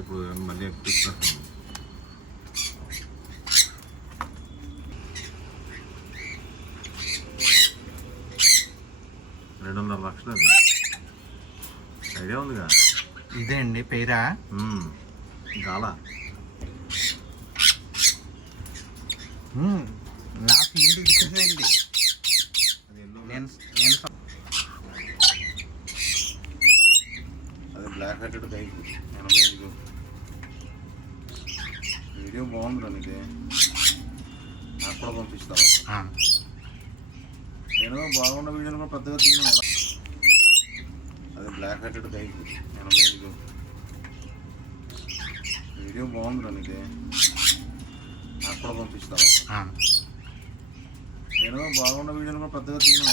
ఇప్పుడు మళ్ళీ ఎక్కిస్తున్నట్టు 2.5 లక్షలు అది ఐడియా ఉందిగా. ఇదే అండి పేరా గాలా నా ఫీల్డ్ ఇస్తుందండి. అది బ్లాక్ హెడెడ్ బైక్ 85. వీడియో బాగుందిరా నీకు, నాకు కూడా పంపిస్తావా? నేను బాగున్న వీడియోలు కూడా పెద్దగా తీయను. అది బ్లాక్ హెడెడ్ బైక్ 85. వీడియో బాగుందిరా నీకు, నాకు కూడా పంపిస్తావా? నేను బాగున్న వీడియోలు కూడా పెద్దగా తీయను.